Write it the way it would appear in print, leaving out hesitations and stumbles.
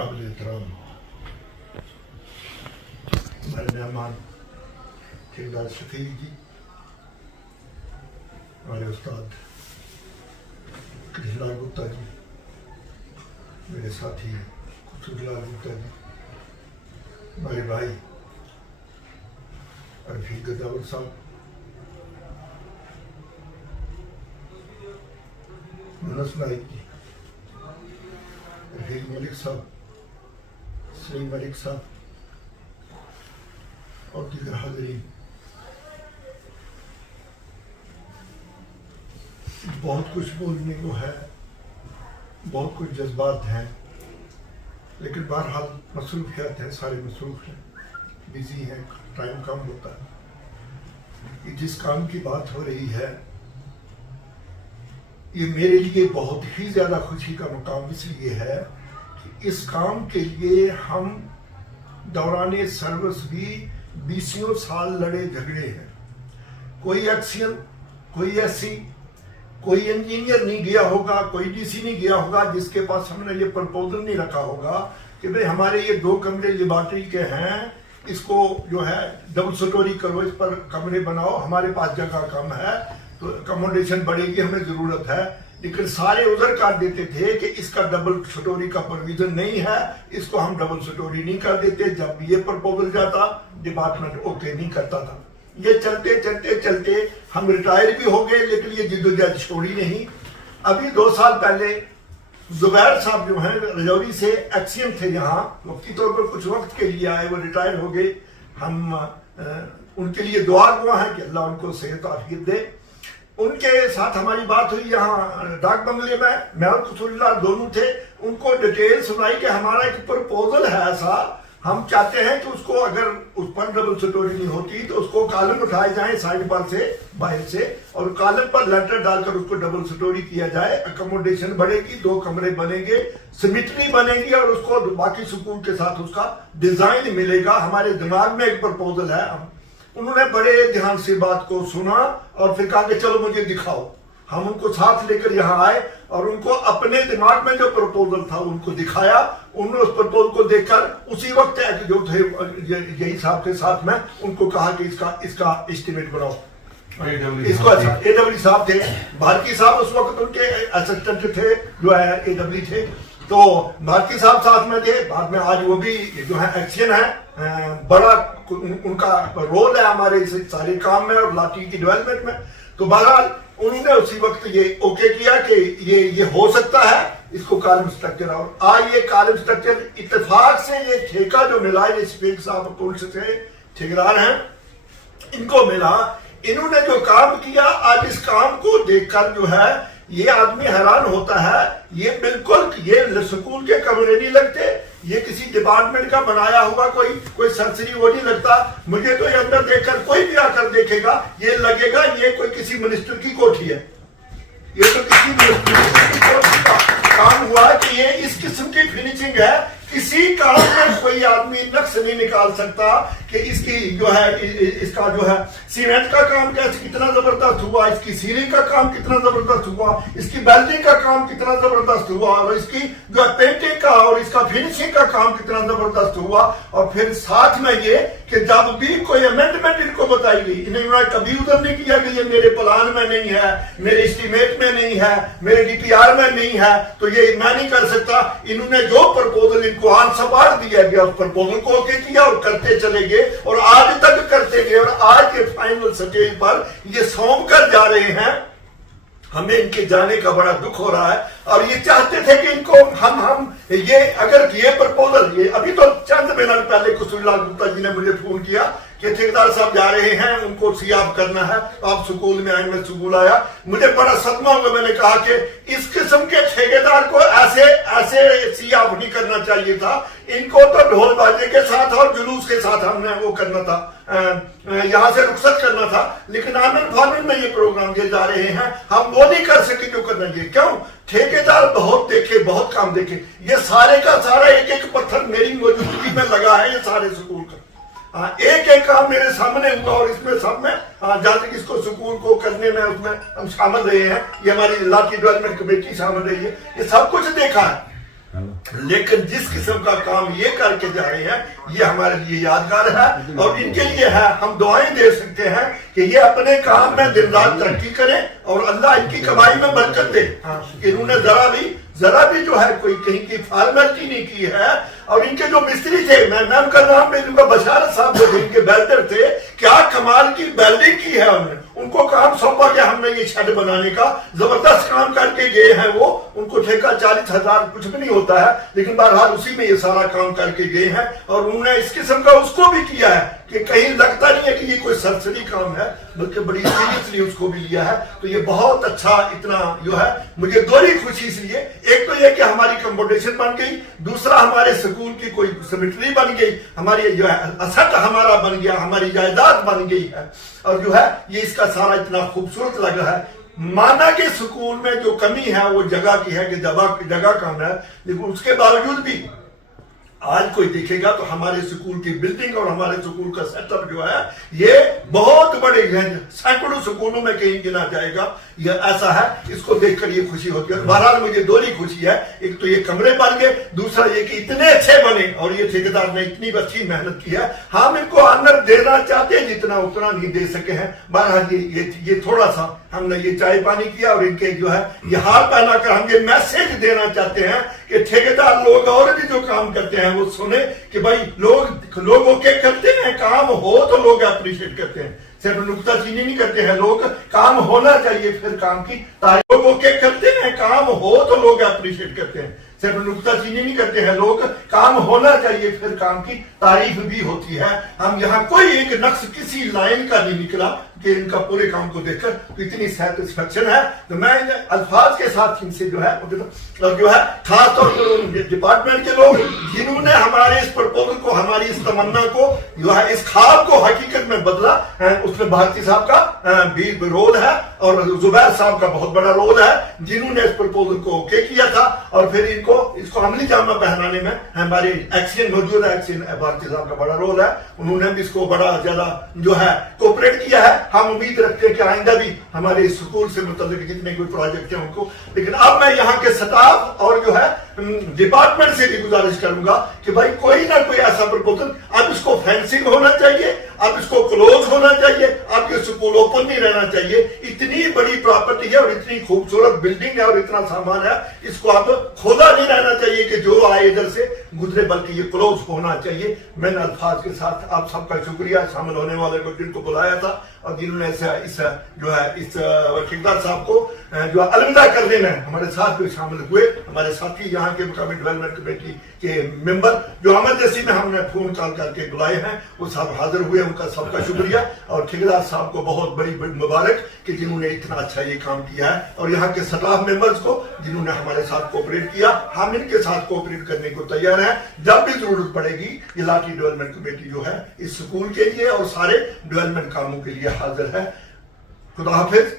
काबिल एहतराम हमारे मेहमान ठेकेदार शफीक जी, हमारे उस्ताद कृष्णलाल गुप्ता जी, मेरे साथी खुशबूलाल गुप्ता जी, हमारे भाई रफीक गदावर साहब, मुनस नाइक जी, रफीक मलिक साहब, सलीम मलिक साहब और दीगर हाज़रीन। बहुत कुछ बोलने को है, बहुत कुछ जज्बात हैं, लेकिन बहरहाल मसरूफियात हैं, सारे मसरूफ हैं, बिजी हैं, टाइम कम होता है। कि जिस काम की बात हो रही है ये मेरे लिए बहुत ही ज़्यादा खुशी का मकाम इसलिए है कि इस काम के लिए हम दौरान सर्विस भी 20 साल लड़े झगड़े हैं। कोई एक्शन, कोई ऐसी, कोई इंजीनियर नहीं गया होगा, कोई डीसी नहीं गया होगा जिसके पास हमने ये प्रपोजल नहीं रखा होगा कि भाई हमारे ये 2 कमरे लिबर्टी के हैं, इसको जो है डबल स्टोरी करो, इस पर कमरे बनाओ, हमारे पास जगह कम है तो अकोमोडेशन बढ़ेगी, हमें जरूरत है। लेकिन सारे उधर काट देते थे कि इसका डबल स्टोरी का प्रोविजन नहीं है, इसको हम डबल स्टोरी नहीं कर देते। जब ये प्रपोजल जाता डिपार्टमेंट ओके नहीं करता था। ये चलते चलते चलते हम रिटायर भी हो गए, लेकिन ये जिद्दोजहद छोड़ी नहीं। अभी 2 साल पहले जुबैर साहब जो हैं रजौरी से एक्सीएम थे, यहाँ वक्ती तौर पर कुछ वक्त के लिए आए, वो रिटायर हो गए। हम उनके लिए दुआ है कि अल्लाह उनको सेहत आफियत दे। उनके साथ हमारी बात हुई यहाँ डाक बंगले में, मैं और खुशबूलाल दोनों थे। उनको डिटेल सुनाई कि हमारा एक प्रपोजल है ऐसा, हम चाहते हैं कि उसको अगर उस पर डबल स्टोरी नहीं होती तो उसको कॉलम उठाए जाए साइड पर से, बाहर से, और कॉलम पर लेटर डालकर उसको डबल स्टोरी किया जाए। अकोमोडेशन बढ़ेगी, 2 कमरे बनेंगे, सिमेट्री बनेगी और उसको बाकी सुकून के साथ उसका डिजाइन मिलेगा। हमारे दिमाग में एक प्रपोजल है। उन्होंने बड़े ध्यान से बात को सुना और फिर कहा कि चलो मुझे दिखाओ। हम उनको साथ लेकर यहाँ आए और उनको अपने दिमाग में जो प्रपोजल था उनको दिखाया। उन्होंने उस प्रपोजल को देखकर उसी वक्त जो थे यही साहब के साथ में उनको कहा कि इसका एस्टिमेट बनाओ। इसको अच्छा एडब्ल्यू साहब थे, भारती साहब उस वक्त उनके असिस्टेंट थे, जो है एडब्ल्यू थे, तो भारती साहब साथ में थे। बाद में आज वो भी जो है एक्शन है, बड़ा उनका रोल है हमारे इस सारे काम में और लाठी की डेवलपमेंट में। तो बहरहाल उन्होंने उसी वक्त ये ओके किया कि ये हो सकता है, इसको कॉलम स्ट्रक्चर। और आज ये कॉलम स्ट्रक्चर इत्तेफाक से ये ठेका जो मिला, ये शफीक साहब पुलिस से ठेकेदार हैं, इनको मिला। इन्होंने जो काम किया, आज इस काम को देखकर जो है ये आदमी हैरान होता है। ये बिल्कुल ये स्कूल के कमरे नहीं लगते, ये किसी डिपार्टमेंट का बनाया हुआ कोई सर्सरी वो नहीं लगता। मुझे तो ये अंदर देखकर कोई भी आकर देखेगा ये लगेगा ये कोई किसी मिनिस्टर की कोठी है। ये तो किसी मिनिस्टर की कोठी का काम हुआ कि ये इस किस्म की फिनिशिंग है। किसी काम में कोई आदमी नक्श नहीं निकाल सकता कि इसकी जो है इसका जो है सीमेंट का काम कैसे कितना जबरदस्त हुआ, इसकी सीलिंग का काम कितना जबरदस्त हुआ, इसकी वेल्डिंग का काम कितना जबरदस्त हुआ, और इसकी जो है पेंटिंग का और इसका फिनिशिंग का काम कितना जबरदस्त हुआ। और फिर साथ में ये कि जब भी कोई अमेंडमेंट इनको बताई गई, इन्होंने कभी उधर नहीं किया कि ये मेरे प्लान में नहीं है, मेरे एस्टीमेट में नहीं है, मेरे डीपीआर में नहीं है, तो ये मैं नहीं कर सकता। इन्होंने जो प्रपोजल इनको आंसर दिया गया उस प्रपोजल को ओके किया और करते चले गए और आज तक करते गए। और आज के फाइनल स्टेज पर ये सौंप कर जा रहे हैं। हमें इनके जाने का बड़ा दुख हो रहा है और ये चाहते थे कि इनको हम ये अगर ये प्रपोजल ये अभी तो चंद मिनट पहले खुशबूलाल गुप्ता जी ने मुझे फोन किया कि ठेकेदार साहब जा रहे हैं, उनको सियाब करना है, आप स्कूल में आए। मैं स्कूल आया, मुझे बड़ा सदमा हुआ। मैंने कहा कि इस किस्म के ठेकेदार को ऐसे सियाब नहीं करना चाहिए था। इनको तो ढोल बाजे के साथ और जुलूस के साथ हमने वो करना था, यहाँ से रुखसत करना था। लेकिन आनंद फानन में ये प्रोग्राम ये जा रहे हैं, हम वो नहीं कर सके जो करना चाहिए। क्यों? ठेकेदार बहुत देखे, बहुत काम देखे। ये सारे का सारा एक एक पत्थर मेरी मौजूदगी में लगा है, ये सारे स्कूल का एक एक काम मेरे सामने हुआ। और इसमें सब में जहां तक इसको स्कूल को करने में उसमें हम शामिल रहे हैं, ये हमारी लाठी डेवलपमेंट कमेटी शामिल रही है, ये सब कुछ देखा है। لیکن جس قسم کا کام یہ کر کے جا رہے ہیں یہ ہمارے لیے یادگار ہے اور ان کے لیے ہے ہم دعائیں دے سکتے ہیں کہ یہ اپنے کام میں دن رات ترقی کریں اور اللہ ان کی کمائی میں برکت دے. انہوں نے ذرا بھی جو ہے کوئی کہیں کی فارمیلٹی نہیں کی ہے. اور ان کے جو مستری تھے میں نام کا نام بھیجوں گا, بشارت صاحب جو ان کے بیلڈر تھے, کیا کمال کی بیلڈنگ کی ہے انہوں نے. ان کو کام سونپا کہ ہم نے یہ شیڈ بنانے کا, زبردست کام کر کے گئے ہیں وہ. ان کو ٹھیکہ 40,000 کچھ بھی نہیں ہوتا ہے, لیکن بہرحال اسی میں یہ سارا کام کر کے گئے ہیں. اور انہوں نے اس قسم کا اس کو بھی کیا ہے کہ کہیں لگتا نہیں ہے کہ یہ کوئی سرسری کام ہے, بلکہ بڑی سیریسلی اس کو بھی لیا ہے. تو یہ بہت اچھا اتنا جو ہے مجھے دوہری خوشی اس لیے, ایک تو یہ کہ ہماری کمپوڈیشن بن گئی, دوسرا ہمارے سکول کی کوئی سیمیٹری بن گئی, ہماری جو ہے اسٹ ہمارا بن گیا, ہماری جائیداد بن گئی ہے. اور جو ہے یہ اس کا سارا اتنا خوبصورت لگ رہا ہے. مانا کہ سکول میں جو کمی ہے وہ جگہ کی ہے کہ جگہ کم ہے, لیکن اس کے باوجود بھی آج کوئی دیکھے گا تو ہمارے سکول کی بلڈنگ اور ہمارے سکول کا سیٹ اپ جو ہے یہ بہت بڑے ہیں, سینکڑوں سکولوں میں کہیں گنا جائے گا. یہ ایسا ہے, اس کو دیکھ کر یہ خوشی ہوتی ہے. بہرحال مجھے دوہری خوشی ہے, ایک تو یہ کمرے بن گئے, دوسرا یہ کہ اتنے اچھے بنے اور یہ ٹھیکیدار نے اتنی اچھی محنت کی ہے. ہم ان کو آنر دینا چاہتے ہیں جتنا اتنا نہیں دے سکے ہیں. بہرحال یہ تھوڑا سا ہم نے یہ چائے پانی کیا اور ان کے جو ہے یہ ہار پہنا کر ہم یہ میسج دینا چاہتے ہیں کہ ٹھیکیدار لوگ اور بھی جو کام کرتے ہیں وہ سنیں کہ بھائی لوگوں کے کرتے ہیں کام ہو تو لوگ اپریشیٹ کرتے ہیں, صرف نکتہ چینی نہیں کرتے ہیں لوگ. کام ہونا چاہیے پھر کام کی تعریف, لوگوں کے کرتے ہیں کام ہو تو لوگ اپریشیٹ کرتے ہیں, صرف نکتہ چینی نہیں کرتے ہیں لوگ. کام ہونا چاہیے پھر کام کی تعریف بھی ہوتی ہے. ہم یہاں کوئی ایک نقص کسی لائن کا نہیں نکلا کہ ان کا پورے کام کو دیکھ کر تو اتنی سیٹسفیکشن ہے. تو میں الفاظ کے ساتھ ان سے جو ہے اور جو ہے خاص طور پر ڈپارٹمنٹ کے لوگ جنہوں نے ہمارے اس پرپوزل کو, ہماری اس تمنا کو جو ہے اس خواب کو حقیقت میں بدلا, اس میں بھارتی صاحب کا بھی رول ہے اور زبیر صاحب کا بہت بڑا رول ہے جنہوں نے اس پرپوزل کو اوکے کیا تھا. اور پھر اس کو عملی جامہ پہنانے میں ہمارے ایکسین موجود ہے, ایکسین بھارتی صاحب کا بڑا رول ہے. انہوں نے بھی اس کو بڑا زیادہ جو ہے کوپریٹ کیا ہے. ہم امید رکھتے ہیں کہ آئندہ بھی ہمارے اسکول سے متعلق جتنے کوئی پروجیکٹ ہیں ان کو. لیکن اب میں یہاں کے سٹاف اور جو ہے ڈپارٹمنٹ سے بھی گزارش کروں گا کہ بھائی کوئی نہ کوئی ایسا پرپوزل, اب اس کو فینسنگ ہونا چاہیے, اب اس کو کلوز ہونا چاہیے, اب یہ سکول اوپن نہیں رہنا چاہیے. اتنی بڑی پراپرٹی ہے اور اتنی خوبصورت بلڈنگ ہے اور اتنا سامان ہے, اس کو اب کھولا نہیں رہنا چاہیے کہ جو آئے ادھر سے گزرے, بلکہ یہ کلوز ہونا چاہیے. میں نے الفاظ کے ساتھ آپ سب کا شکریہ شامل ہونے والے کو جن کو بلایا تھا اور جنہوں نے اس جو ہے اس ٹھیکیدار صاحب کو جو الوداع کرنے میں ہمارے ساتھ بھی شامل ہوئے. ہمارے ساتھی یہاں کے مقامی ڈیولپمنٹ کمیٹی کے ممبر جو ایمرجنسی میں ہم نے فون کال کر کے بلائے ہیں وہ سب حاضر ہوئے, ان کا سب کا شکریہ. اور ٹھیکیدار صاحب کو بہت بڑی مبارک کہ جنہوں نے اتنا اچھا یہ کام کیا ہے, اور یہاں کے سٹاف ممبرز کو جنہوں نے ہمارے ساتھ کوپریٹ کیا. ہم ان کے ساتھ کوپریٹ کرنے کو تیار ہیں جب بھی ضرورت پڑے گی. یہ لاٹھی ڈیولپمنٹ کمیٹی جو ہے اس سکول کے لیے اور سارے ڈیولپمنٹ کاموں کے لیے حاضر ہے. خدا حافظ.